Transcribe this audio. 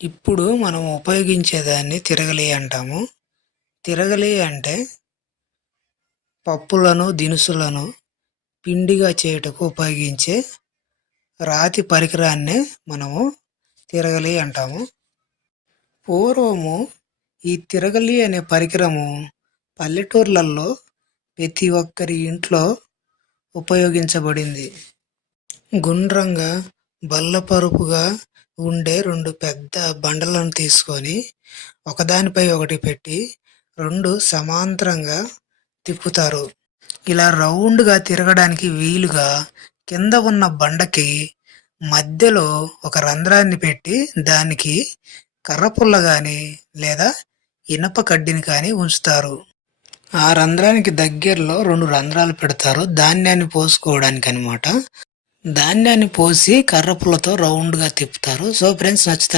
ఇప్పుడు మనం ఉపయోగించేదాన్ని తిరగలి అంటాము. తిరగలి అంటే పప్పులను, దినుసులను పిండిగా చేయుటకు ఉపయోగించే రాతి పరికరాన్నే మనము తిరగలి అంటాము. పూర్వము ఈ తిరగలి అనే పరికరము పల్లెటూర్లలో ప్రతి ఒక్కరి ఇంట్లో ఉపయోగించబడింది. గుండ్రంగా బల్లపరుపుగా ఉండే 2 పెద్ద బండలను తీసుకొని ఒకదానిపై ఒకటి పెట్టి 2 సమాంతరంగా తిప్పుతారు. ఇలా రౌండ్గా తిరగడానికి వీలుగా కింద ఉన్న బండకి మధ్యలో ఒక రంధ్రాన్ని పెట్టి దానికి కర్రపుల్ల గాని లేదా ఇనప కడ్డిని కానీ ఉంచుతారు. ఆ రంధ్రానికి దగ్గరలో 2 రంధ్రాలు పెడతారు ధాన్యాన్ని పోసుకోవడానికి అనమాట. ధాన్యాన్ని పోసి కర్రపుల్లతో రౌండ్గా తిప్పుతారు. సో ఫ్రెండ్స్, నచ్చితే